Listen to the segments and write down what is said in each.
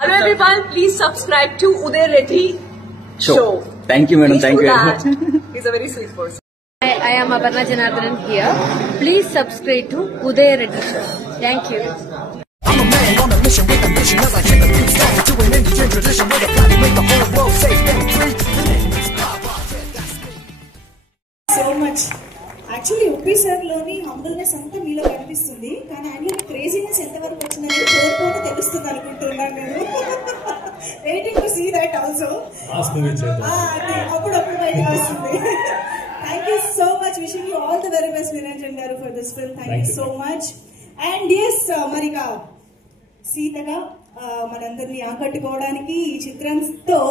Hello everyone, please subscribe to Uday Reddy Show. Thank you, madam. Thank you. He's a very sweet person. I am Aparna Janardhanan here. Please subscribe to Uday Reddy Show. Thank you. I'm a man on a mission with ambition as I hit the beat down to an Indian tradition with a plan to make the whole world safe and free. So much. Actually Uppi sir లోని humbleness అంతా మీలో కనిపిస్తుంది, కానీ ఆయనలో craziness ఎంతవరకు వచ్చిందని కోరుకోని తెలుస్తుంది అనుకుంటున్నాను నేను. Waiting to see that also. అప్పుడప్పుడు బయటకు వస్తుంది. Thank you so much. Wishing you all the very best Niranjan గారు for this film. Thank you so much. And yes, మరిగా సీతగా మనందరినీ ఆకట్టుకోవడానికి ఈ చిత్రంతో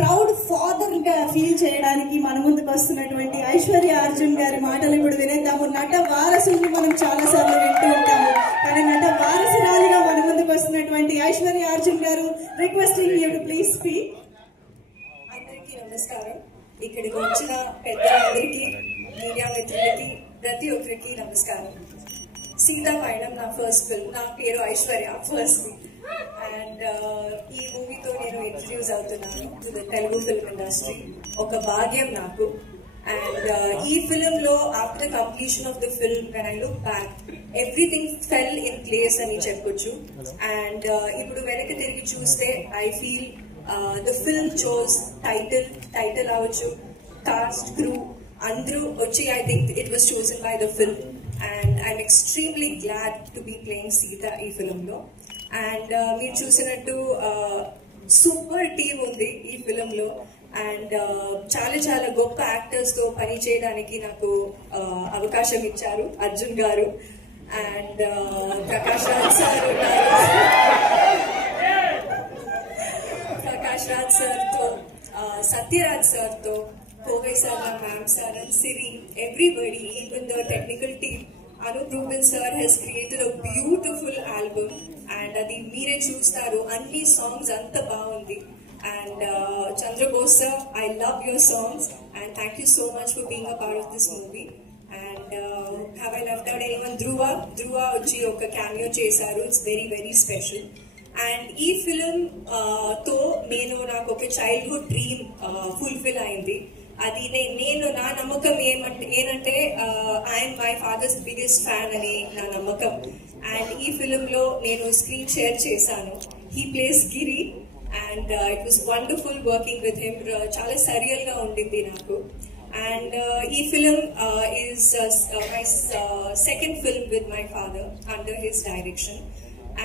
ప్రౌడ్ ఫాదర్ గా ఫీల్ చేయడానికి మన ముందుకు వస్తున్నటువంటి ఐశ్వర్య అర్జున్ గారి మాటలు ఇప్పుడు వినేద్దాము. నట వారసుల్ని మనం చాలా సార్లు వింటూ ఉంటాము, కానీ నట వారసురాలిగా మన ముందుకు వస్తున్నటువంటి ఐశ్వర్య అర్జున్ గారు, requesting you to please speak. అందరికీ నమస్కారం. ఇక్కడికి వచ్చిన పెద్దలందరికీ, మీడియా మిత్రులకి, ప్రతి ఒక్కరికి నమస్కారం. సీతా పయనం నా ఫస్ట్ ఫిల్మ్. నా పేరు ఐశ్వర్య ఫస్ట్, అండ్ ఈ మూవీతో నేను ఇంట్రడ్యూస్ అవుతున్నాను to the Telugu film industry. ఒక భాగ్యం నాకు. అండ్ ఈ ఫిల్మ్ లో after the completion of the film when I look back everything fell in place అని చెప్పొచ్చు. అండ్ ఇప్పుడు వెనక్కి తిరిగి చూస్తే I feel the film chose title అవ్వచ్చు, కాస్ట్, క్రూ అందరూ వచ్చి I think it was chosen by the film. And I'm extremely glad to be playing Sita ఈ ఫిల్మ్ లో. అండ్ మీరు చూసినట్టు సూపర్ టీమ్ ఉంది ఈ ఫిల్మ్ లో. అండ్ చాలా చాలా గొప్ప యాక్టర్స్ తో పని చేయడానికి నాకు అవకాశం ఇచ్చారు అర్జున్ గారు. అండ్ ప్రకాష్ రాజ్ సార్ ఉన్నారు, ప్రకాష్ రాజ్ సార్ తో, సత్యరాజ్ సార్ తో, Kovai sir, ma'am sir, and Siri, everybody, even the technical team. Anup Rubin sir has created a beautiful album, and adi meere chustaru. Anni songs anta baagundi. And Chandra Bose sir, I love your songs, and thank you so much for being a part of this movie. And have I left out anyone? Dhruva వచ్చి ఒక cameo చేశారు. It's very very special. And ఈ film తో నేను నాకు ఒక childhood dream fulfil అయింది. అది నేను నా నమ్మకం ఏంటంటే I'm my father's biggest fan అని నా నమ్మకం. అండ్ ఈ ఫిలిం లో నేను స్క్రీన్ షేర్ చేశాను. He plays Giri, and it was wonderful working with him. చాలా సరియల్ గా ఉండింది నాకు. అండ్ ఈ film is my second film with my father under his direction.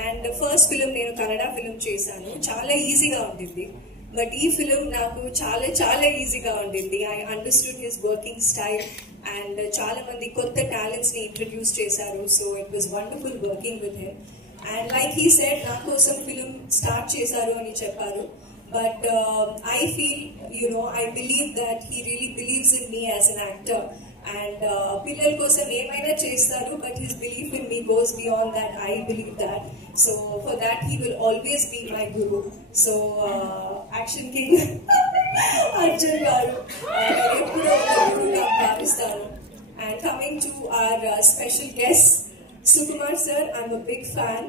And first film నేను కన్నడ ఫిలిం చేశాను, చాలా ఈజీగా ఉండింది. బట్ ఈ ఫిలిం నాకు చాలా చాలా ఈజీగా ఉండింది. I understood his working style, and చాలా మంది కొత్త టాలెంట్స్ ని ఇంట్రడ్యూస్ చేశారు. So it was wonderful working with him. And like he said, నా కోసం ఫిలిం స్టార్ట్ చేశారు అని చెప్పారు. But I feel, I believe that he really believes in me as an actor. And పిల్లల కోసం ఏమైనా చేస్తారు, but his belief in me goes beyond that. I believe that. So for that he will always be my guru. So action king Arjun గారు ఎప్పుడూ గురువుగా భావిస్తాను. And coming to our special guest Sukumar sir, I'm a big fan.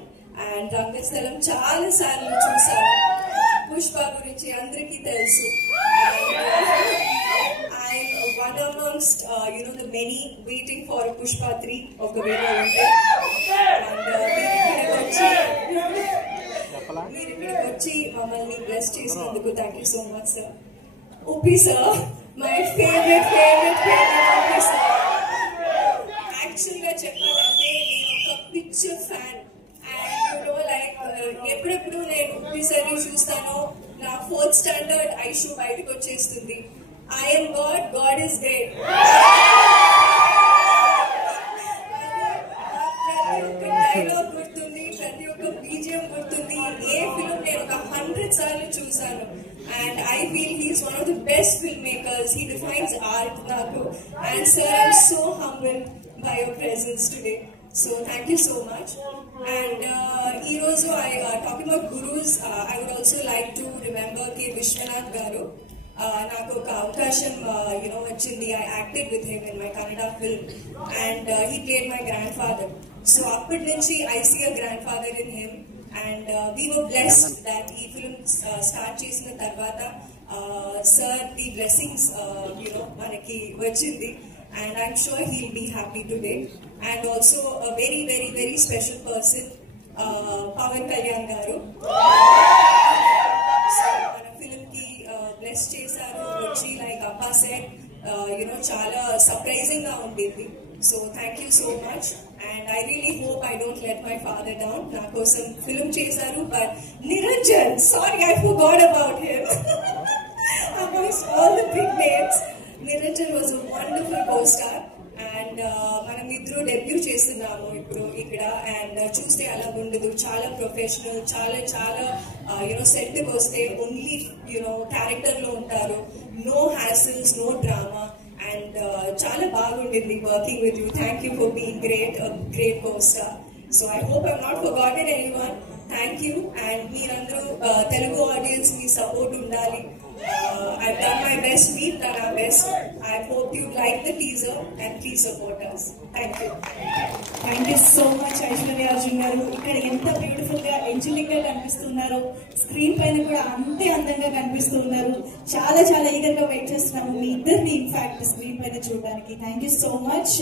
And Rangasthalam చాలా సార్లు చూసాను. పుష్ప గురించి అందరికీ తెలుసు. I'm one amongst the many waiting for Pushpa 3 ఒకవేళ ఉంటే. మీరు ఇక్కడికి వచ్చి మమ్మల్ని బ్లెస్ చేసినందుకు thank you so much sir. Uppi sir, my favourite Uppi sir. Actual గా చెప్పాలంటే నేను ఒక పిక్చర్ ఫ్యాన్. అండ్ లైక్ ఎప్పుడెప్పుడు నేను ఉప్పి సార్ ని చూస్తానో నా 4th స్టాండర్డ్ ఐషు బయటకు వచ్చేస్తుంది. I am God, God is dead. ప్రతి ఒక్క డైలాగ్ గుర్తుంది, ప్రతి ఒక్క బీజిఎం గుర్తుంది. ఏ ఫిల్మ్ నేను ఒక 100 సార్లు చూసాను. And I feel he's one of the best film makers. He defines art నాకు. And sir, I'm so humbled by your presence today. So thank you so much. And ee roju talking about gurus, I would also like to remember K. Vishwanath garu. నాకు ఒక అవకాశం వచ్చింది. I acted with him in my Kannada film, and he played my grandfather. So అప్పటి నుంచి I see a grandfather in him. And we were blessed that ఈ film start చేసిన తర్వాత sir the blessings మనకి వచ్చింది, and I'm sure he'll be happy today. And also a very very very special person, Pawan Kalyan garu. So మన film కి bless చేశారు వచ్చి, like Appa said, చాలా సర్ప్రైజింగ్ గా ఉండింది. So thank you so much, and I really hope I don't let my father down. Na kosam film chesaru, but Niranjan, sorry I forgot about him. Amongst all the big names, Niranjan was a wonderful co-star, and manam idru debut chestunnamo ippudu ikkada, and chuste ala undadu, chaala professional, chaala set ki vaste only character lo untaru, no hassles, no drama. And chala bagundindi working with you. Thank you for being great, a great co-star. So I hope I've not forgotten anyone. Thank you, and meerandaru Telugu audience me support undali. I've done my best, we've done our best. I hope you like the teaser and please support us. Thank you. Thank you so much Aishwarya Arjun గారు. ఇక్కడ ఎంత beautiful గా ఎంజలిక్ గా కనిపిస్తున్నారు, screen పైన కూడా అంతే అందంగా కనిపిస్తున్నారు. చాలా ఈగర్ గా వెయిట్ చేస్తున్నాము మీ ఇద్దరిని ఇన్ఫాక్ట్ స్క్రీన్ పైన చూడడానికి. Thank you so much.